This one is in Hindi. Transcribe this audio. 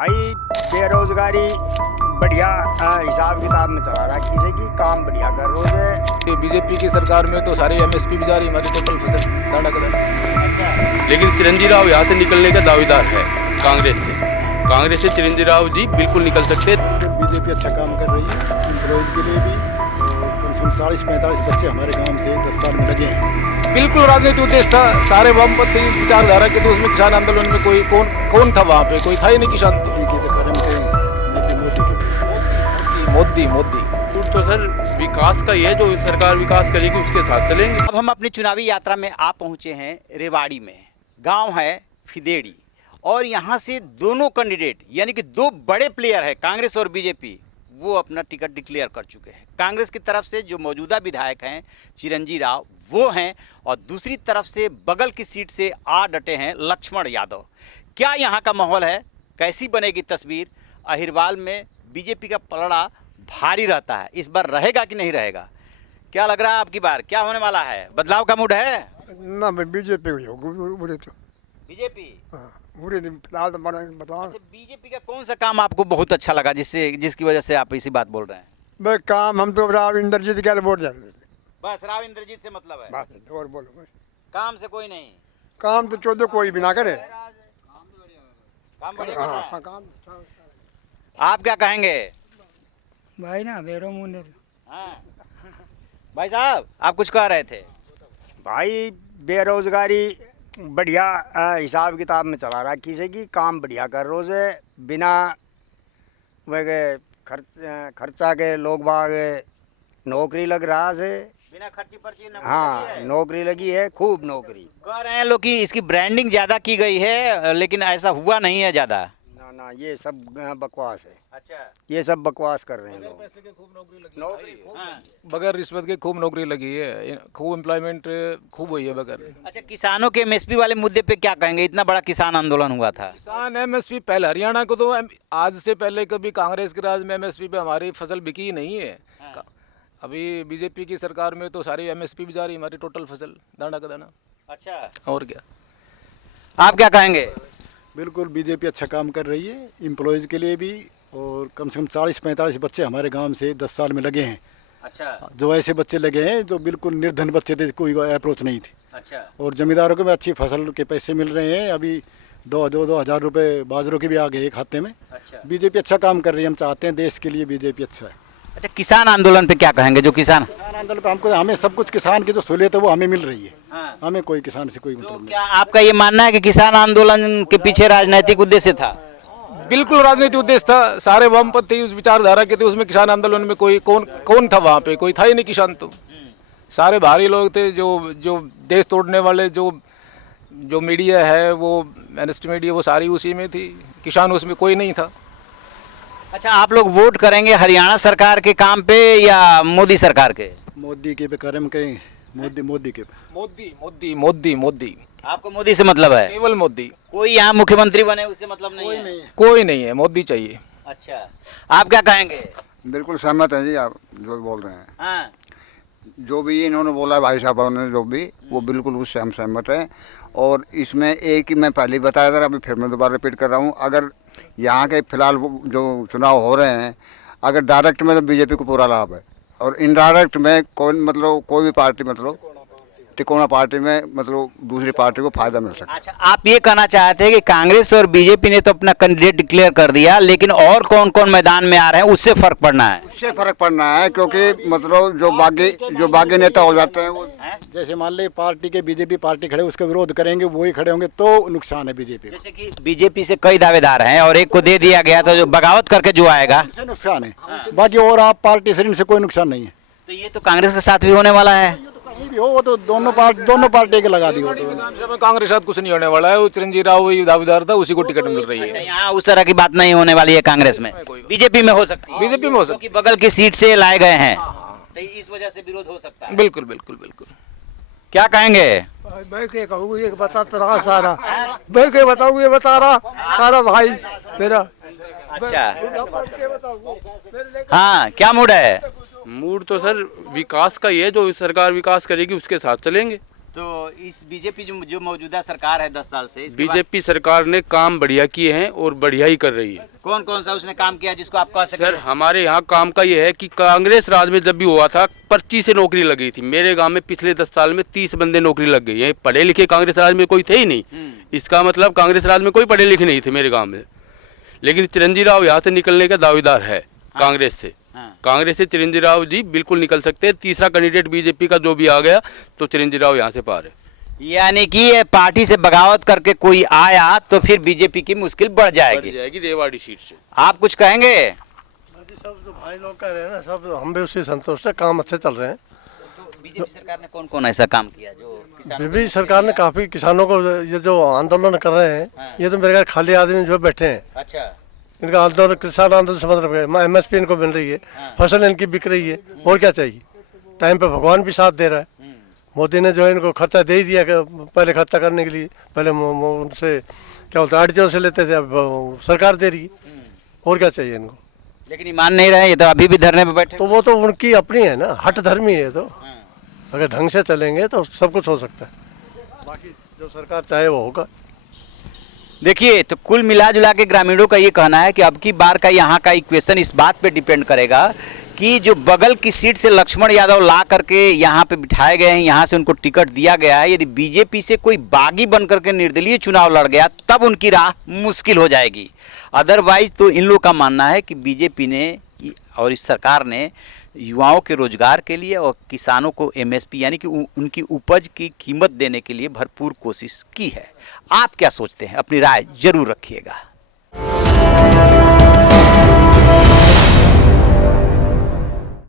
भाई बेरोजगारी बढ़िया हिसाब किताब में चला रहा है, किसी की काम बढ़िया कर रोज है। बीजेपी की सरकार में तो सारी एमएसपी भी जा रही, हमारी टोटल फसल दाना का दाना। अच्छा, लेकिन चिरंजीव राव यहाँ से निकलने का दावेदार है कांग्रेस से चिरंजीव राव जी बिल्कुल निकल सकते। बीजेपी अच्छा काम कर रही है एम्प्लॉयज़ के लिए भी, और कम से कम 40-45 बच्चे हमारे गांव से 10 साल में लगे हैं। बिल्कुल राजनीति उद्देश्य था, सारे वामपंथी विचारधारा के थे, उसमें किसान आंदोलन में कोई कौन था वहाँ पे? कोई था ही नहीं किसान। तो मोदी के कर्म मोदी तो सर विकास का ये जो सरकार विकास करेगी उसके साथ चलेंगे। अब हम अपनी चुनावी यात्रा में आ पहुंचे हैं रेवाड़ी में। गांव है फिदेड़ी और यहां से दोनों कैंडिडेट यानी कि दो बड़े प्लेयर है कांग्रेस और बीजेपी, वो अपना टिकट डिक्लेयर कर चुके हैं। कांग्रेस की तरफ से जो मौजूदा विधायक हैं चिरंजीव राव वो हैं, और दूसरी तरफ से बगल की सीट से आ डटे हैं लक्ष्मण यादव। क्या यहाँ का माहौल है, कैसी बनेगी तस्वीर? अहिरवाल में बीजेपी का पलड़ा भारी रहता है, इस बार रहेगा कि नहीं रहेगा? क्या लग रहा है आपकी बार क्या होने वाला है? बदलाव का मूड है? ना मैं बीजेपी हुई पूरे तो बीजेपी पूरे दिन फिलहाल तो बताओ। अच्छा, बीजेपी का कौन सा काम आपको बहुत अच्छा लगा जिसकी वजह से आप इसी बात बोल रहे हैं? भाई काम हम तो राव इंद्रजीत के वोट जाते थे बस राव इंद्रजीत से मतलब है, बस, और बोलो काम से कोई नहीं। काम तो 14 कोई भी ना करे। काम बढ़िया कर रहा है। हाँ, काम आप क्या कहेंगे? भाई ना बेरो मुंह ने हाँ। भाई साहब आप कुछ कह रहे थे? भाई बेरोजगारी बढ़िया हिसाब किताब में चला रहा है, किसी की काम बढ़िया कर रोज है। बिना वह खर्चा के लोग बाग नौकरी लग रहा से। बिना खर्ची पर्ची नौकरी लगी हाँ है? नौकरी लगी है, खूब नौकरी। कह रहे हैं लोग कि इसकी ब्रांडिंग ज़्यादा की गई है, लेकिन ऐसा हुआ नहीं है ज़्यादा। ना ना ये सब बकवास है, अच्छा, ये सब बकवास कर रहे हैं लोग। पैसे के खूब नौकरी हाँ। बगैर रिश्वत के खूब नौकरी लगी है, खूब एम्प्लॉयमेंट खूब हुई है बगैर। अच्छा, किसानों के एमएसपी वाले मुद्दे पे क्या कहेंगे? इतना बड़ा किसान आंदोलन हुआ था। किसान एमएसपी पहले हरियाणा को तो आज से पहले कभी कांग्रेस के राज में एमएसपी पे हमारी फसल बिकी ही नहीं है। अभी बीजेपी की सरकार में तो सारी एमएसपी भी जा रही, हमारी टोटल फसल दाना का दाना। अच्छा, और क्या आप क्या कहेंगे? बिल्कुल बीजेपी अच्छा काम कर रही है एम्प्लॉयज़ के लिए भी, और कम से कम 40-45 बच्चे हमारे गांव से 10 साल में लगे हैं। अच्छा जो ऐसे बच्चे लगे हैं जो बिल्कुल निर्धन बच्चे थे, कोई अप्रोच नहीं थी। अच्छा, और जमींदारों को भी अच्छी फसल के पैसे मिल रहे हैं। अभी 2,000 रुपये बाजरों के भी आ गए एक खाते में। अच्छा। बीजेपी अच्छा काम कर रही है, हम चाहते हैं देश के लिए बीजेपी अच्छा है। अच्छा, किसान आंदोलन पे क्या कहेंगे? जो किसान आंदोलन पे हमको हमें सब कुछ किसान की जो सहूलियत है वो हमें मिल रही है। हाँ। हमें कोई किसान से कोई तो मतलब नहीं। क्या आपका ये मानना है कि किसान आंदोलन के पीछे राजनीतिक उद्देश्य था? बिल्कुल राजनीति उद्देश्य था, सारे वामपंथी उस विचारधारा के थे, उसमें किसान आंदोलन में कोई कौन था वहाँ पे? कोई था ही नहीं किसान। तो सारे भारी लोग थे जो देश तोड़ने वाले, जो मीडिया है वो एनएसटी मीडिया, वो सारी उसी में थी, किसान उसमें कोई नहीं था। अच्छा, आप लोग वोट करेंगे हरियाणा सरकार के काम पे या मोदी सरकार के? मोदी के पे कर्म करें, मोदी के पे। मोदी आपको मोदी से मतलब है? केवल मोदी, कोई यहाँ मुख्यमंत्री बने उससे मतलब नहीं है? कोई नहीं है, मोदी चाहिए। अच्छा, आप क्या कहेंगे? बिल्कुल सहमत है जी आप जो बोल रहे हैं। हाँ, जो भी इन्होंने बोला भाई साहब ने जो भी, वो बिल्कुल उससे हम सहमत हैं। और इसमें एक ही मैं पहले ही बताया था, अभी फिर मैं दोबारा रिपीट कर रहा हूँ। अगर यहाँ के फिलहाल जो चुनाव हो रहे हैं, अगर डायरेक्ट में तो बीजेपी को पूरा लाभ है, और इनडायरेक्ट में कोई भी पार्टी तिकोना पार्टी में दूसरी पार्टी को फायदा मिल सकता है। अच्छा, आप ये कहना चाहते हैं कि कांग्रेस और बीजेपी ने तो अपना कैंडिडेट डिक्लेयर कर दिया, लेकिन और कौन कौन मैदान में आ रहे हैं उससे फर्क पड़ना है? उससे फर्क पड़ना है, क्योंकि जो बागी नेता हो जाते हैं वो, जैसे मान ले पार्टी के बीजेपी पार्टी खड़े उसका विरोध करेंगे, वही खड़े होंगे तो नुकसान है बीजेपी को। जैसे कि बीजेपी से कई दावेदार हैं और एक को दे दिया गया, तो जो बगावत करके जो आएगा उससे नुकसान है, बाकी और आप पार्टी से इनसे कोई नुकसान नहीं है। तो ये तो कांग्रेस के साथ भी होने वाला है। कहीं भी हो वो तो दोनों पार्टी के लगा दी हो तो। विधानसभा में कांग्रेस साथ कुछ नहीं होने वाला है, वो चिरंजीव राव वही दावेदार था, उसी को टिकट मिल रही अच्छा, है। यहाँ उस तरह की बात नहीं होने वाली है कांग्रेस में, बीजेपी में हो सकती है। बीजेपी में हो सकती क्योंकि बगल की सीट से लाए गए हैं, तो इस वजह से विरोध हो सकता है। बिल्कुल। क्या कहेंगे? मैं क्या कहूँ, ये बताता रहा सारा, मैं क्या बताऊँ, ये बता रहा सारा भाई मेरा। अच्छा, हाँ, क्या मूड है? मूड तो सर विकास का ये जो सरकार विकास करेगी उसके साथ चलेंगे। तो इस बीजेपी जो मौजूदा सरकार है 10 साल से, इसके बाद बीजेपी सरकार ने काम बढ़िया किए हैं और बढ़िया ही कर रही है। कौन कौन सा उसने काम किया जिसको आप कह सर सके? हमारे यहाँ काम का ये है कि कांग्रेस राज में जब भी हुआ था पर्ची से नौकरी लगी थी। मेरे गांव में पिछले 10 साल में 30 बंदे नौकरी लग गई है। पढ़े लिखे कांग्रेस राज में कोई थे ही नहीं। इसका मतलब कांग्रेस राज में कोई पढ़े लिखे नहीं थे मेरे गांव में। लेकिन चिरंजीवी राव यहाँ से निकलने का दावेदार है कांग्रेस से। कांग्रेस से चिरंजीवी राव जी बिल्कुल निकल सकते हैं। तीसरा कैंडिडेट बीजेपी का जो भी आ गया तो चिरंजीवी राव यहाँ से पार है। यानी कि ये पार्टी से बगावत करके कोई आया तो फिर बीजेपी की मुश्किल बढ़ जाएगी। रेवाड़ी सीट से। आप कुछ कहेंगे? सब जो भाई लोग कह रहे हैं ना, सब हम भी उसी संतोष से, काम अच्छे चल रहे हैं। तो बीजेपी सरकार ने कौन कौन ऐसा काम किया जो किसानों बीजेपी सरकार ने काफी किसानों को, ये जो आंदोलन कर रहे हैं, ये तो मेरे ख्याल खाली आदमी जो बैठे हैं, अच्छा इनका आंदोलन, किसान आंदोलन से मतलब MSP इनको मिल रही है, फसल इनकी बिक रही है, और क्या चाहिए। टाइम पे भगवान भी साथ दे रहा है। मोदी ने जो है इनको खर्चा दे ही दिया, पहले खर्चा करने के लिए पहले उनसे क्या बोलते हैं आड़तियों से लेते थे, अब सरकार दे रही है, और क्या चाहिए इनको। लेकिन ये मान नहीं रहे, ये तो अभी भी धरने पे बैठे। तो वो तो उनकी अपनी है ना, हट धर्मी है। तो अगर ढंग से चलेंगे तो सब कुछ हो सकता है, बाकी जो सरकार चाहे वो होगा। देखिए, तो कुल मिला जुला के ग्रामीणों का ये कहना है कि अब की बार का यहाँ का इक्वेशन इस बात पे डिपेंड करेगा कि जो बगल की सीट से लक्ष्मण यादव ला करके यहाँ पे बिठाए गए हैं, यहाँ से उनको टिकट दिया गया है, यदि बीजेपी से कोई बागी बन करके निर्दलीय चुनाव लड़ गया तब उनकी राह मुश्किल हो जाएगी। अदरवाइज तो इन लोगों का मानना है कि बीजेपी ने और इस सरकार ने युवाओं के रोजगार के लिए और किसानों को MSP यानी कि उनकी उपज की कीमत देने के लिए भरपूर कोशिश की है। आप क्या सोचते हैं? अपनी राय जरूर रखिएगा।